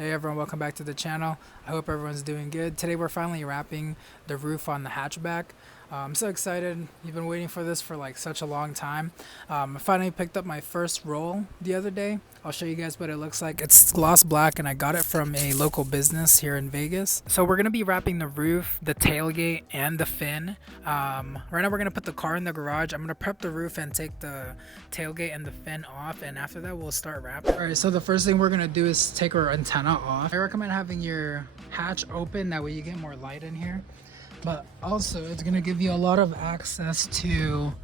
Hey everyone, welcome back to the channel. I hope everyone's doing good. Today we're finally wrapping the roof on the hatchback. I'm so excited. You've been waiting for this for like such a long time. I finally picked up my first roll the other day. I'll show you guys what it looks like. It's gloss black and I got it from a local business here in Vegas. So we're going to be wrapping the roof, the tailgate, and the fin. Right now we're going to put the car in the garage. I'm going to prep the roof and take the tailgate and the fin off, and after that we'll start wrapping. Alright, so the first thing we're going to do is take our antenna off. I recommend having your hatch open, that way you get more light in here. But also it's going to give you a lot of access to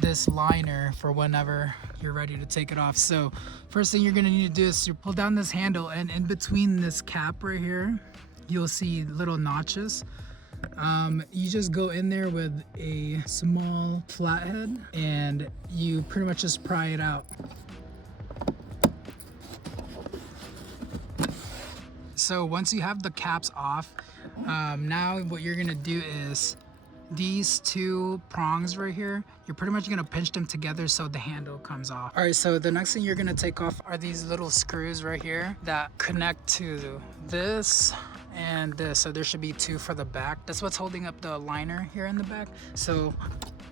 this liner for whenever you're ready to take it off. So first thing you're going to need to do is you pull down this handle, and in between this cap right here you'll see little notches. You just go in there with a small flathead and you pretty much just pry it out. So once you have the caps off, now what you're gonna do is these two prongs right here, you're pretty much gonna pinch them together so the handle comes off. All right, so the next thing you're gonna take off are these little screws right here that connect to this and this. So there should be two for the back. That's what's holding up the liner here in the back. So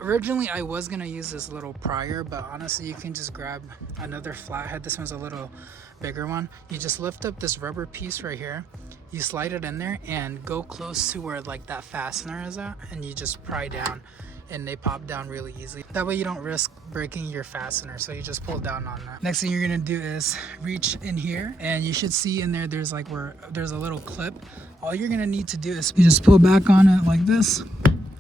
originally I was gonna use this little prier, but honestly you can just grab another flathead. This one's a little bigger one. You just lift up this rubber piece right here, you slide it in there and go close to where like that fastener is at, and you just pry down and they pop down really easily. That way you don't risk breaking your fastener, so you just pull down on that. Next thing you're gonna do is reach in here, and you should see in there there's like where there's a little clip. All you're gonna need to do is you just pull back on it like this,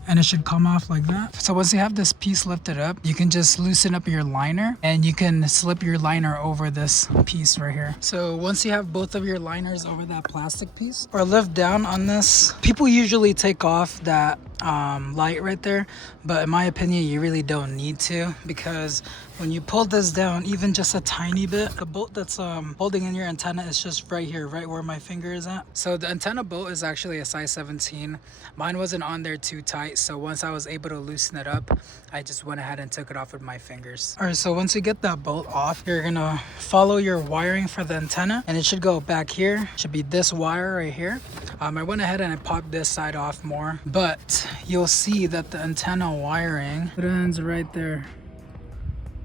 and it should come off like that. So once you have this piece lifted up, you can just loosen up your liner and you can slip your liner over this piece right here. So once you have both of your liners over that plastic piece, or lift down on this, people usually take off that light right there, but in my opinion you really don't need to, because when you pull this down even just a tiny bit, the bolt that's holding in your antenna is just right here, right where my finger is at. So the antenna bolt is actually a size 17. Mine wasn't on there too tight, so once I was able to loosen it up, I just went ahead and took it off with my fingers. All right, so once you get that bolt off, you're gonna follow your wiring for the antenna, and it should go back here. It should be this wire right here. I went ahead and I popped this side off more, but you'll see that the antenna wiring, it ends right there.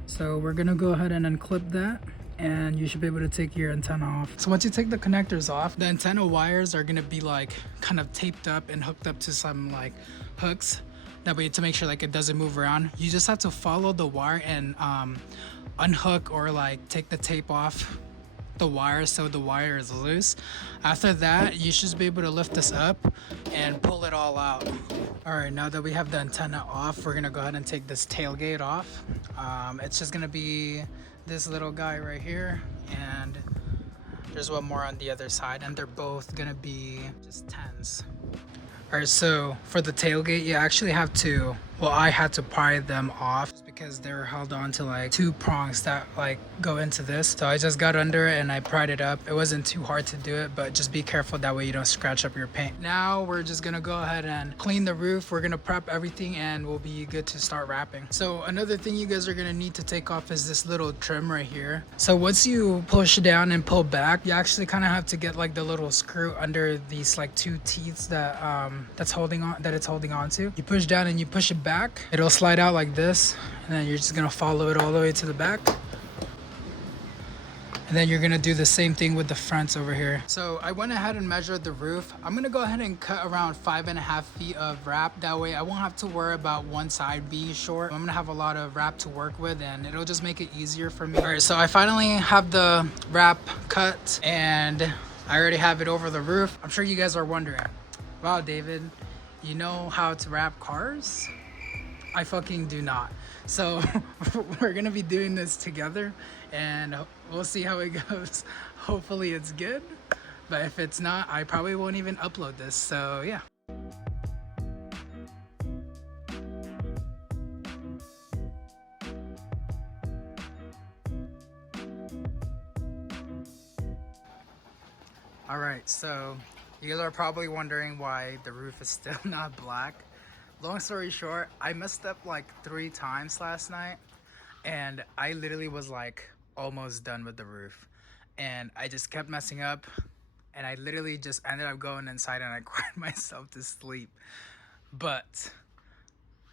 So we're gonna go ahead and unclip that, and you should be able to take your antenna off. So once you take the connectors off, the antenna wires are gonna be like kind of taped up and hooked up to some like hooks, that way to make sure like it doesn't move around. You just have to follow the wire and unhook or like take the tape off the wire so the wire is loose. After that, you should be able to lift this up and pull it all out. All right, now that we have the antenna off, we're gonna go ahead and take this tailgate off. It's just gonna be this little guy right here, and there's one more on the other side, and they're both gonna be just 10s. All right, so for the tailgate, you actually have to, well, I had to pry them off because they're held on to like two prongs that like go into this. So I just got under it and I pried it up. It wasn't too hard to do it, but just be careful, that way you don't scratch up your paint. Now we're just gonna go ahead and clean the roof. We're gonna prep everything and we'll be good to start wrapping. So another thing you guys are gonna need to take off is this little trim right here. So once you push down and pull back, you actually kind of have to get like the little screw under these like two teeth that it's holding on to. You push down and you push it back, it'll slide out like this, and then you're just gonna follow it all the way to the back. And then you're gonna do the same thing with the fronts over here. So I went ahead and measured the roof. I'm gonna go ahead and cut around 5.5 feet of wrap. That way I won't have to worry about one side being short. I'm gonna have a lot of wrap to work with, and it'll just make it easier for me. All right, so I finally have the wrap cut and I already have it over the roof. I'm sure you guys are wondering, wow, David, you know how to wrap cars? I fucking do not. So we're gonna be doing this together and we'll see how it goes. Hopefully it's good, but if it's not, I probably won't even upload this, so yeah. All right, so you guys are probably wondering why the roof is still not black. Long story short, I messed up like 3 times last night, and I literally was like almost done with the roof, and I just kept messing up. and I literally just ended up going inside and I cried myself to sleep. But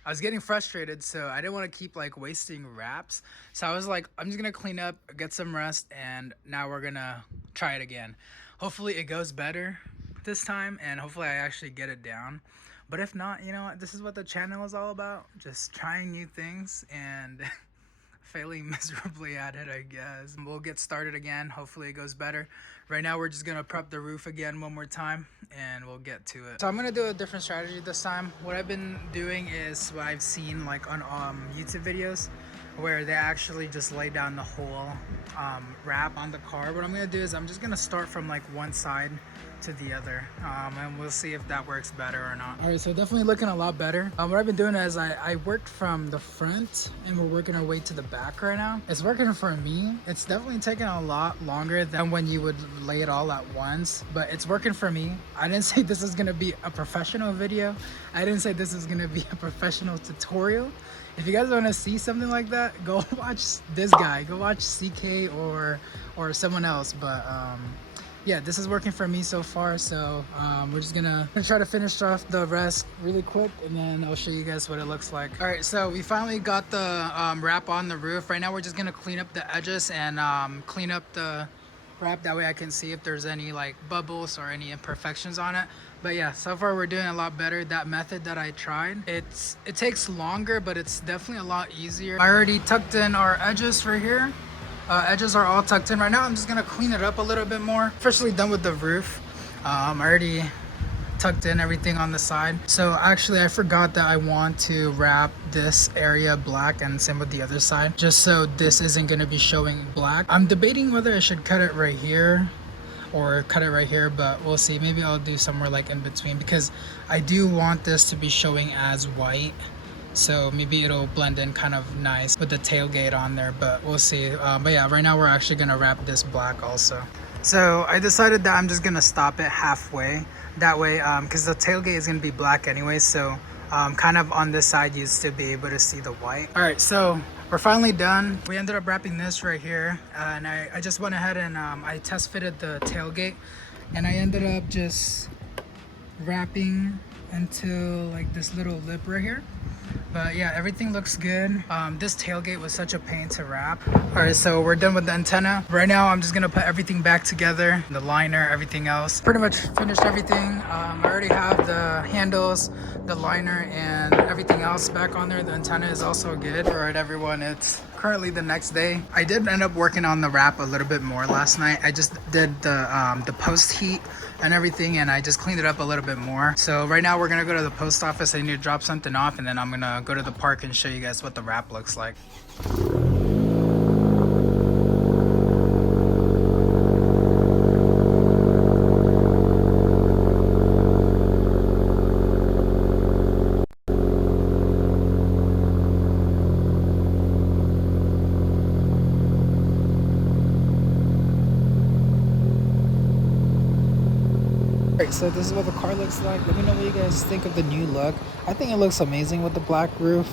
I was getting frustrated, so I didn't want to keep like wasting wraps. So I was like, I'm just gonna clean up, get some rest, and now we're gonna try it again. Hopefully it goes better this time, and hopefully I actually get it down. But if not, you know what, this is what the channel is all about, just trying new things and failing miserably at it, I guess. We'll get started again. Hopefully it goes better. Right now we're just gonna prep the roof again one more time and we'll get to it. So I'm gonna do a different strategy this time. What I've been doing is what I've seen like on YouTube videos where they actually just lay down the whole wrap on the car. What I'm gonna do is I'm just gonna start from like one side to the other, and we'll see if that works better or not. All right, so definitely looking a lot better. What I've been doing is I worked from the front and we're working our way to the back right now. It's working for me. It's definitely taking a lot longer than when you would lay it all at once, but it's working for me. I didn't say this is gonna be a professional video. I didn't say this is gonna be a professional tutorial. If you guys want to see something like that, go watch this guy. Go watch CK or someone else. But yeah, this is working for me so far. So we're just gonna try to finish off the rest really quick, and then I'll show you guys what it looks like. All right, so we finally got the wrap on the roof. Right now we're just gonna clean up the edges and clean up the wrap. That way I can see if there's any like bubbles or any imperfections on it. But yeah, so far we're doing a lot better. That method that I tried, it takes longer, but it's definitely a lot easier. I already tucked in our edges right here. Edges are all tucked in right now. I'm just gonna clean it up a little bit more. Officially done with the roof. I already tucked in everything on the side. So actually I forgot that I want to wrap this area black, and same with the other side, just so this isn't gonna be showing black. I'm debating whether I should cut it right here or cut it right here, but we'll see. Maybe I'll do somewhere like in between, because I do want this to be showing as white, so maybe it'll blend in kind of nice with the tailgate on there, but we'll see. But yeah, right now we're actually gonna wrap this black also. So I decided that I'm just gonna stop it halfway, that way because the tailgate is gonna be black anyway, so kind of on this side you still be able to see the white. All right, so we're finally done. We ended up wrapping this right here, and I just went ahead and I test fitted the tailgate, and I ended up just wrapping until like this little lip right here. But yeah, everything looks good. This tailgate was such a pain to wrap. All right, so we're done with the antenna. Right now, I'm just gonna put everything back together, the liner, everything else. Pretty much finished everything. I already have the handles, the liner, and everything else back on there. The antenna is also good. All right, everyone, it's currently the next day. I did end up working on the wrap a little bit more last night. I just did the post heat and everything, and I just cleaned it up a little bit more. So right now we're gonna go to the post office. I need to drop something off, and then I'm gonna go to the park and show you guys what the wrap looks like. Alright, so this is what the car looks like. Let me know what you guys think of the new look. I think it looks amazing with the black roof.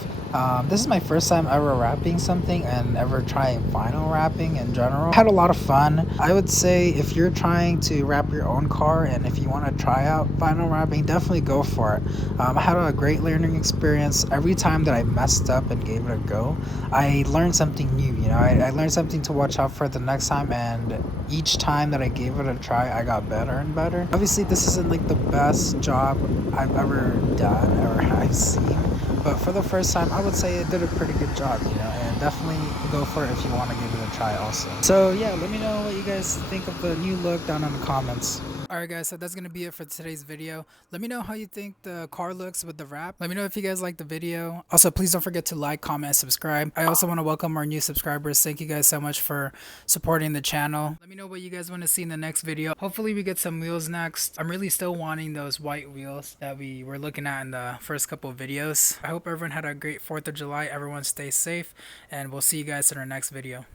This is my first time ever wrapping something and ever trying vinyl wrapping in general. I had a lot of fun. I would say if you're trying to wrap your own car and if you want to try out vinyl wrapping, definitely go for it. I had a great learning experience. Every time that I messed up and gave it a go, I learned something new. You know, I learned something to watch out for the next time, and each time that I gave it a try, I got better and better. Obviously, this isn't like the best job I've ever done or I've seen, but for the first time I would say it did a pretty good job, you know, and definitely go for it if you want to give it a try also. So yeah, let me know what you guys think of the new look down in the comments. Alright guys, so that's going to be it for today's video. Let me know how you think the car looks with the wrap. Let me know if you guys like the video. Also, please don't forget to like, comment, and subscribe. I also want to welcome our new subscribers. Thank you guys so much for supporting the channel. Let me know what you guys want to see in the next video. Hopefully we get some wheels next. I'm really still wanting those white wheels that we were looking at in the first couple of videos. I hope everyone had a great 4th of July. Everyone stay safe, and we'll see you guys in our next video.